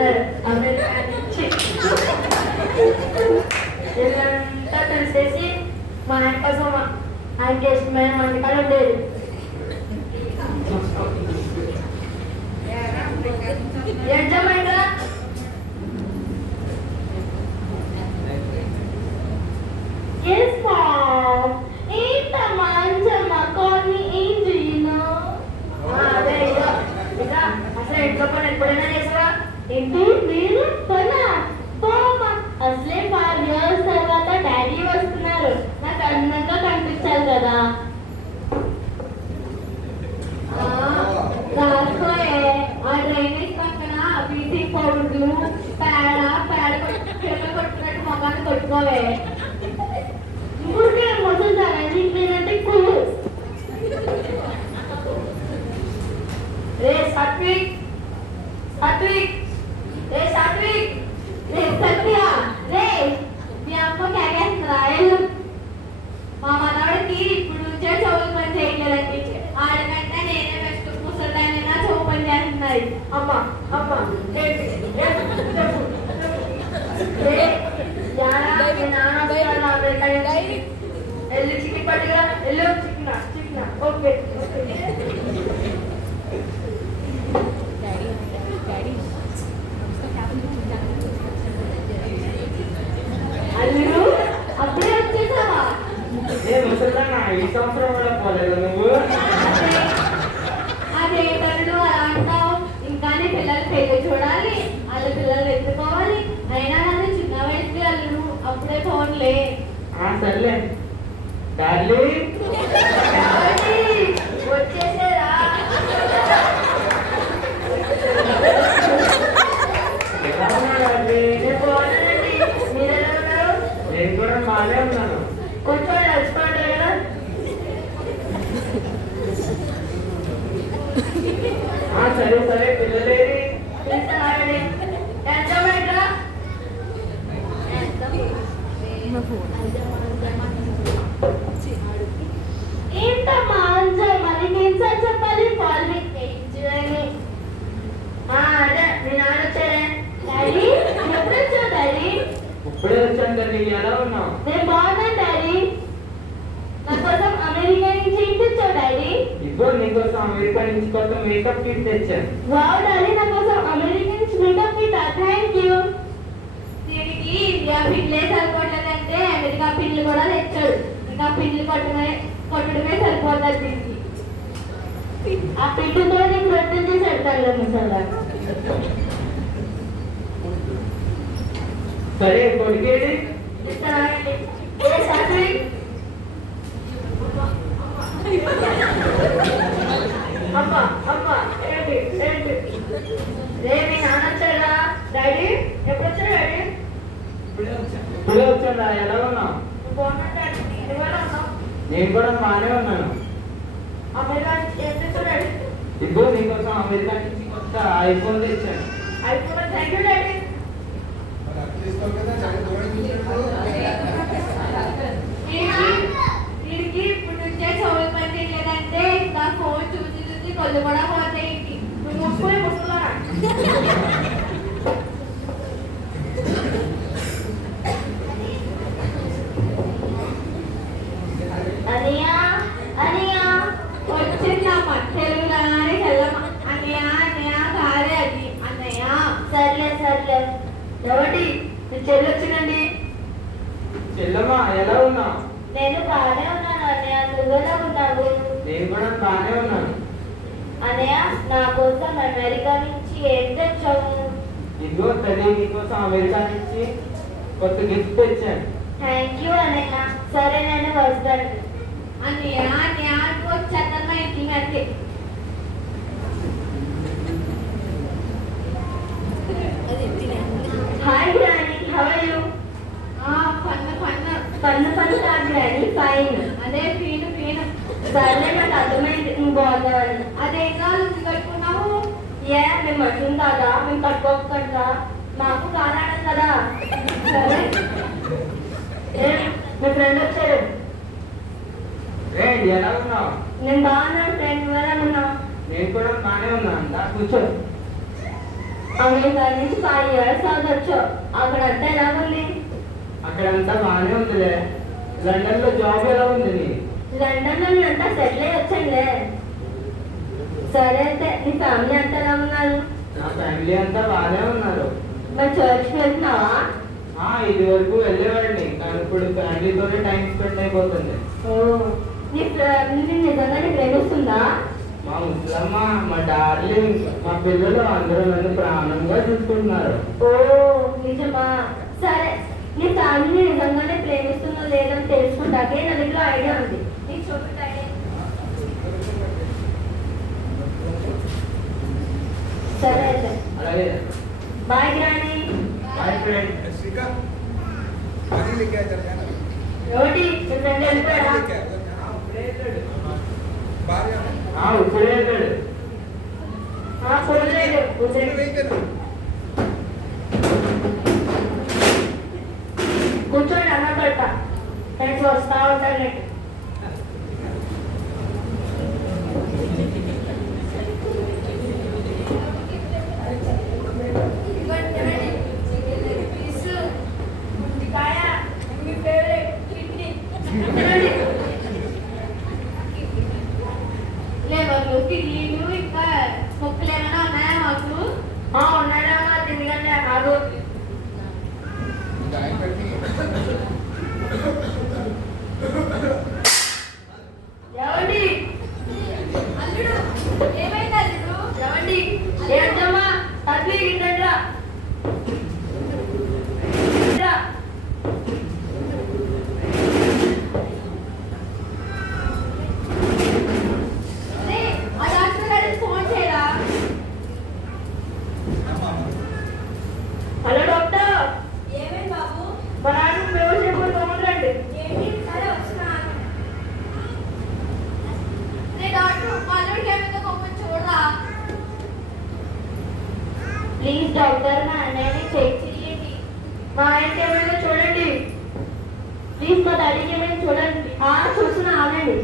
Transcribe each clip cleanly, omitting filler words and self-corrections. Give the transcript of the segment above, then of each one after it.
వస్తున్నారు అమెరికా నుంచి. వీళ్ళంతా కలిసేసి మా ఆయన కోసం ఆయనకి ఇష్టమైన వంటకాలు ఉండేది. ఏంటమైనా Yes, Mom. ఏంటమ్మా అంజమ్మ కొన్ని ఏం చేయను? అదే ఇక అసలు ఇంట్లో పని ఎప్పుడైనా చేసావా? ఏంటి మీరు పనా? పోమా అసలే 5 years తర్వాత డాడీ వస్తున్నారు, నాకు అందంగా కనిపించాలి కదా. రాసుకోయే ఆ డ్రైనేజ్ పక్కన బ్లీచింగ్ పౌడర్లు పేడ కొట్టుకున్నట్టు మొగాన్ని కొట్టుకోవే. ఊరికే మొదలు తాగండి లేదంటే కుళ్ళు. రే సాత్విక్ సాత్విక్ రే సాత్విక్ రే సత్య రే మీ అమ్మ కేకేస్తుందా? మా మనవాడికి ఇప్పుడు నుంచే చదువు పని చేయలేదండి. ఆడకంటే నేనే బెస్ట్ ముసలిదానైనా చదువు పని చేస్తున్నది. అమ్మ అమ్మ ఎల్లు చికెన్ పట్టుగా ఎల్లు చికెన్ ఓకే అల్లు అప్పుడే వచ్చేసావా? ఈ సంవత్సరం కూడా పోలేదు నువ్వు. అదే కళ్ళు అలా అంటావు. ఇంకానే పిల్లలు పెళ్లి చూడాలి, వాళ్ళ పిల్లలు ఎత్తుకోవాలి. అయినా కానీ చిన్న వయసు అల్లు అప్పుడే ఫోన్లే. సర్లే డార్లీ వచ్చేసారా? మీరు ఎలా ఉన్నారు? నేను కూడా బాగానే ఉన్నాను. కొంచెం నడుచుకోండి కదా. సరే సరే పిల్లలేరి పిలుస్తున్నారండి. ఎంత బయటరా? ఏంటమ్మా అంజయ్ మరి నేను సార్ చెప్పాలి ఫార్మింగ్ అని. అదే మీ నాన్న వచ్చారే. డాడీ ఎప్పుడు వచ్చావు డాడీ? ఇప్పుడే వచ్చాను తల్లి. ఎలా ఉన్నావు? నేను బాగున్నాను డాడీ. నా కోసం అమెరికా నుంచి ఏంటి వచ్చావు డాడీ? ఇప్పుడు నీకోసం అమెరికా నుంచి కొత్త మేకప్ కిట్ తెచ్చాను. వావ్ డాడీ నా కోసం అమెరికా నుంచి మేకప్ కిట్. Thank you. దీనికి ఇండియా పిన్లే సరిపోవట్లేదంటే అమెరికా పిన్లు కూడా తెచ్చాడు. ఇంకా పిన్లు కొట్టడమే సరిపోతుంది దీనికి. ఆ పిన్నుతో నీకు రొట్టెలు చేసి పెడతాడు ముసలా. సరే కొడుకేది ఇస్తానండి. అమ్మా అమ్మా ఏంటి ఏంటి రే మీ నాన్న వచ్చారా? డాడీ ఎప్పుడు వచ్చారు డాడీ? ఇప్పుడే వచ్చాను. ఎలా ఉన్నావు? బాగున్నాను డాడీ. నేను కూడా ఉన్నావు. నేను కూడా బాగానే ఉన్నాను. అమెరికా ఏం చేస్తావు డాడీ? ఇప్పుడు నీకోసం అమెరికా నుంచి కొత్త ఐఫోన్ తెచ్చాను. అయిపోయి థ్యాంక్ యూ డాడీ. వీడికి ఇప్పుడు నుంచే చదువు పని చేయలేదంటే ఇంకా ఫోన్ చూసి చూసి కొళ్ళు కూడా పోతాయి. నువ్వు మూసుకొని ముసలా. అనియా అనియా వచ్చిందమ్మా తెలుగులానే చెల్లమ్మ. అన్నయ్య అన్నయ్య కాదే అది అన్నయ్య. సర్లే సర్లే. ఎవటి నీ చెల్లి వచ్చిందండి. చెల్లమ్మా ఎలా ఉన్నావు? నేను బాగానే ఉన్నాను అన్నయ్య. నువ్వెలా ఉన్నావు? నేను కూడా బాగానే ఉన్నాను. అన్నయ్య నా కోసం అమెరికా నుంచి ఏం తెచ్చావు? ఇదిగో తల్లి నీకోసం అమెరికా నుంచి కొత్త గిఫ్ట్ తెచ్చాను. థ్యాంక్ యూ అన్నయ్య. సరే నేను వస్తాను. అన్నయ్య అన్నయ్య వచ్చేద్దాం మా ఇంటి మీదకి. హాయ్ గ్రాని, హౌ ఆర్ యు? ఫన్ కాదు గ్రాని, ఫైన్. అదే ఫీన్. సర్లే నాకు అర్థమైంది నువ్వు బాగున్నావని. అదే కాదు కట్టుకున్నావు. మేము మట్టింది కాదా? మేము కట్టుకోకుండా మాకు కాలాడం కదా. సరే మీ ఫ్రెండ్ వచ్చారు. ఎలా ఉన్నావు? నేను బాగున్నాను ఫ్రెండ్. నువ్వు ఎలా ఉన్నావు? నేను కూడా బాగానే ఉన్నాను. కూర్చో. అమెరికా నుంచి 5 years అవ్వచ్చు. అక్కడ అంతా ఎలా ఉంది? అక్కడంతా బాగానే ఉందిలే. లండన్ లో జాబ్ ఎలా ఉంది నీ? లండన్ లో అంతా సెటిల్ అయ్యి వచ్చానులే. సరే అయితే నీ ఫ్యామిలీ అంతా ఎలా ఉన్నారు? నా ఫ్యామిలీ అంతా బాగానే ఉన్నారు. మరి చర్చ్కి వెళ్తున్నావా? ఇది వరకు వెళ్ళేవాడిని, కానీ ఇప్పుడు ఫ్యామిలీతోనే టైం స్పెండ్ అయిపోతుంది. ఓ, నీ ఫ్యామిలీ నిజంగానే ప్రేమిస్తుందా? మా ముసలమ్మ, మా డార్లింగ్, మా పిల్లలు అందరూ నన్ను ప్రాణంగా చూసుకుంటున్నారు. ఓ నిజమా? సరే, నీ ఫ్యామిలీ నిజంగానే ప్రేమిస్తుందో లేదని తెలుసుకుంటాకే నా దగ్గర ఐడియా ఉంది. నీకు చూపుతాయి. సరే అయితే అలాగే. Bye granny. Bye friend. ఎవటి మీ ఫ్రెండ్ వెళ్ళిపోయాడా? ఇప్పుడే వెళ్ళాడు. పోలేదు. కూర్చోండి, అన్న పెడతా. ఫ్రెండ్స్ వస్తా ఉంటారు. కిడ్నీలు ఇంకా మొక్కలు ఏమైనా ఉన్నాయా మాకు? ఉన్నాడా? తిండిగంటే ఆగు. ఎవండి అల్లుడు? ఏమైంది అల్లుడు? ఎవండి? ఏంటమ్మా తల్లి గింటరా? Hello doctor. ఏమైంది బాబు? మా నాన్న వ్యవసాయం ఏంటి? సరే వచ్చినా. ప్లీజ్ డాక్టర్, మా అన్నయ్యని చెక్ చేయండి. మా ఆయనకి ఏమైనా చూడండి ప్లీజ్. మా డాడీకి ఏమైనా చూడండి. చూస్తున్నా, ఆగండి.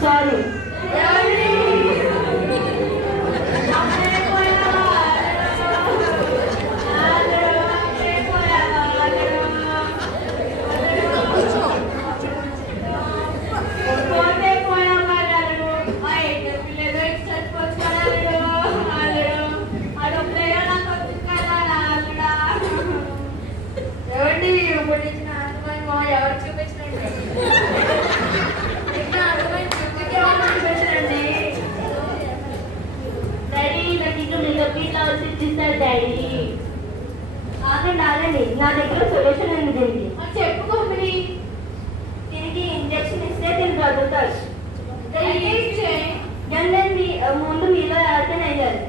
సారీ. ఎవరు చూపించినట్టు డాడీ. ఆగండి, నా దగ్గర సొల్యూషన్ ఉంది దీనికి. చెప్పుకోమని. దీనికి ఇంజక్షన్ ఇస్తే దీన్ని బతుకుతాడు. ముందు మీలో ఎవరికైనా అయ్యారు.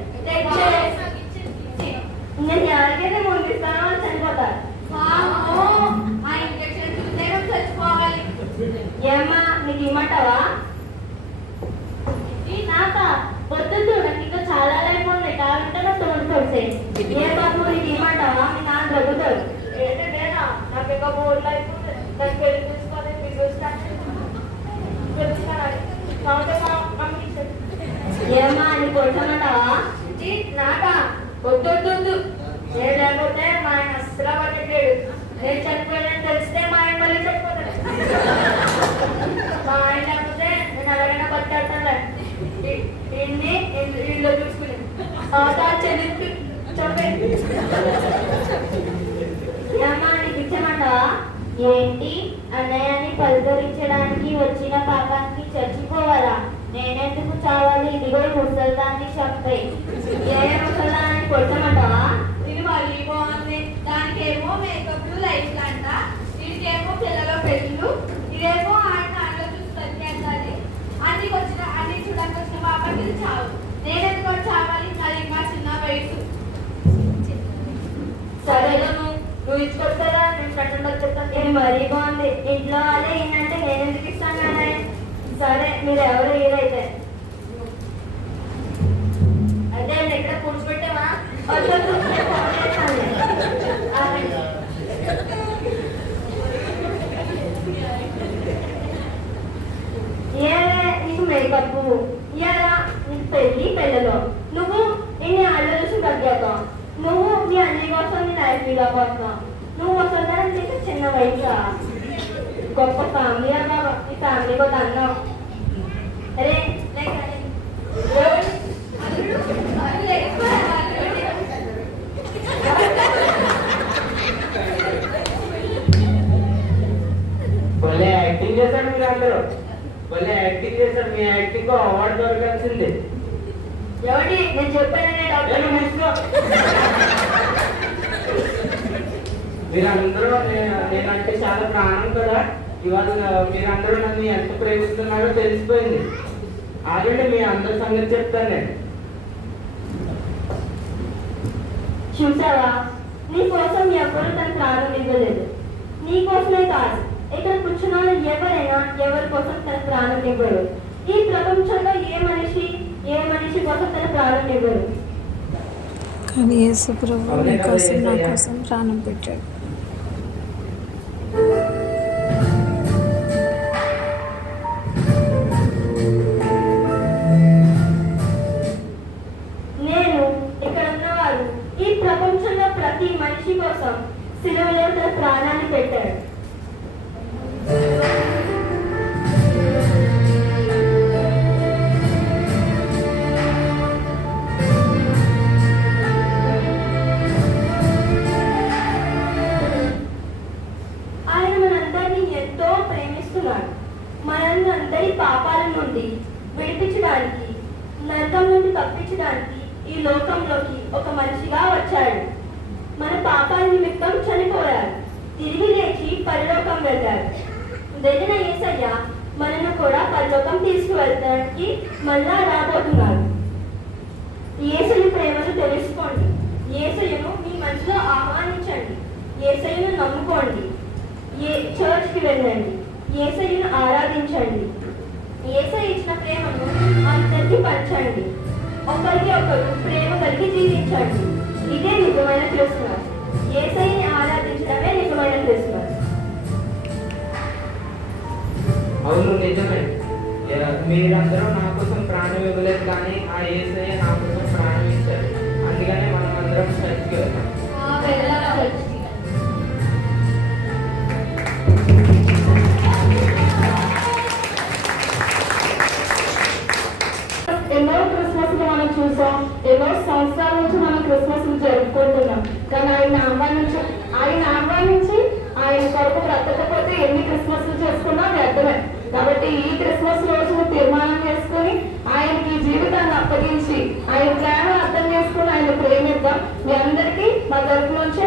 నేను ఎవరికైనా ముందు ఇస్తానో వాళ్ళు చనిపోతారు. ఏమ్మా, నీకు ఇమ్మంటావా? నాకా వద్దు, నాకు ఇంకా చాలా లైఫ్ ఉంది. కావాలంటే నాకు తోడుకొచ్చే. ఏ బాబు, నీకు ఇమ్మంటావా? మీ నాన్న దొరుకుతాడు. ఏంటి నేనా? నాకు ఇంకా 4 లైఫ్ ఉంది. నాకు పెళ్లి చూసుకోవాలి, బిజినెస్ ఏమ్మా, నీకు కొట్టమంటావా? నాకా వద్దు. నేను లేకపోతే మా ఆయన అస్సలు పట్టట్లేడు. నేను చనిపోయానని తెలిస్తే మా ఆయన మళ్ళీ చనిపోతాడు. మా ఆయన లేకపోతే నేను ఎవరైనా పట్టాడుతాను. ఇల్లు చూసుకుని చెల్లి చెప్పండి. ఏమ్మా, నీకు ఇచ్చామంటావా? ఏంటి? అన్నయ్యని పలకరించడానికి వచ్చిన పాపానికి చచ్చిపోవాలా? నేనెందుకు చావాలి? ఇదిగో ముసల్దాన్ని చంపాయి. ఏ ముసల్దాన్ని కొట్టమంటావా? ఇది మళ్ళీ బాగుంది. దానికేమో మేకప్లు లైఫ్ అంట, దీనికేమో పిల్లల పెళ్ళిళ్ళు, ఇదేమో ఆయన నాన్నలో చూసి బతికేస్తుంది. అన్ని చూడడానికి వచ్చిన పాపకి ఇది చావు. నేనెందుకు చావాలి? అది ఇంకా చిన్న వయసు. సరే, నువ్వు ఇచ్చుకొస్తారా? నేను ఫ్రెండ్ చెప్తాను. ఇది మరీ బాగుంది. ఇంట్లో వాళ్ళే ఏంటంటే నేను ఎందుకు ఇస్తాను కదా. సరే, మీరు ఎవరు ఏదైతే అయితే ఎక్కడ కూర్చోబెట్టే వద్దొద్దు, నేను ఫోన్ చేస్తానులే. ఆగండి. ఏరే నీకు మేకప్, ఏరా నీకు పెళ్ళలో నువ్వు ఇన్ని ఆలోచన తగ్గాక నువ్వు నీ అన్ని కోసం నీ లైఫ్ మీద పోతున్నావు. నువ్వు వస్తుందని నీకు చిన్న వయసు, గొప్ప ఫ్యామిలీ బాబా, ఈ ఫ్యామిలీ కూడా అన్నావు. అరే భలే యాక్టింగ్ చేశాడు మీరు అందరూ, భలే యాక్టింగ్ చేశాడు. మీ యాక్టింగ్ అవార్డు దొరకాల్సింది. ఎవరి నేను చెప్పాననే డాక్టర్ మీరందరూ నేనంటే చాలా ప్రాణం కదా. ఇవాళ మీరందరూ నన్ను ఎంత ప్రేమిస్తున్నారో తెలిసిపోయింది. ఆల్రెడీ మీ అందరి సంగతి చెప్తాను నేను. చూసావా, నీ కోసం ఎవరు తన ప్రాణం ఇవ్వలేదు. నీ కోసమే కాదు, ఇక్కడ కూర్చున్న ఎవరైనా ఎవరి కోసం తన ప్రాణం ఇవ్వరు. ఈ ప్రపంచంలో ఏ మనిషి కోసం తన ప్రాణం ఇవ్వరు. కానీ యేసు ప్రభువు నీ కోసం నా కోసం ప్రాణం పెట్టాడు. నేను ఇక్కడ ఉన్నవారు ఈ ప్రపంచంలో ప్రతి మనిషి కోసం సిలువలో తన ప్రాణాన్ని పెట్టాడు. ఆయన మనందరినీ ఎంతో ప్రేమిస్తున్నాడు. మనందరి పాపాల నుండి విడిపించడానికి, నరకం నుండి తప్పించడానికి ఈ లోకంలోకి ఒక మనిషిగా వచ్చాడు. మన పాపాల నిమిత్తం చనిపోయాడు, తిరిగి లేచి పరలోకం వెళ్ళాడు. వెళ్ళిన యేసయ్య మనను కూడా పరలోకం తీసుకువెళ్ళడానికి మళ్ళా రాబోతున్నాడు. యేసయ్య ప్రేమను తెలుసుకోండి. యేసయ్యను మీ మనసులో ఆహ్వానించండి. యేసయ్యను నమ్ముకోండి. చర్చ్కి వెళ్ళండి. యేసయ్యను ఆరాధించండి. యేసయ్య ఇచ్చిన ప్రేమను అందరికీ పంచండి. ఒకరికి ఒకరు ప్రేమ కలిగి జీవించండి. ఇదే నిజమైన క్రిస్మస్. యేసయ్యని ఆరాధించడమే నిజమైన క్రిస్మస్. అవును, నిజమే. మీరందరూ నా కోసం ప్రాణం ఇవ్వలేదు, కానీ ఆ యేసయ్య నా కోసం ప్రాణం ఇచ్చారు. అందుకనే మనం అందరం చర్చికి వెళ్తాం. ఎన్నో క్రిస్మస్ మనం చూసాం, ఎన్నో సంవత్సరాల నుంచి మనం క్రిస్మస్ జరుపుకుంటున్నాం. కానీ ఆయన ఆహ్వానించి ఆయన కొరకు బ్రతకపోతే ఎన్ని క్రిస్మస్ చేసుకున్నా వ్యర్థమే. కాబట్టి ఈ క్రిస్మస్ రోజును తీర్మానం చేసుకుని ఆయనకి జీవితాన్ని అప్పగించి ఆయన ప్రేమ అర్థం చేసుకుని ఆయన ప్రేమిద్దాం. మీ అందరికీ మా తరపు నుంచి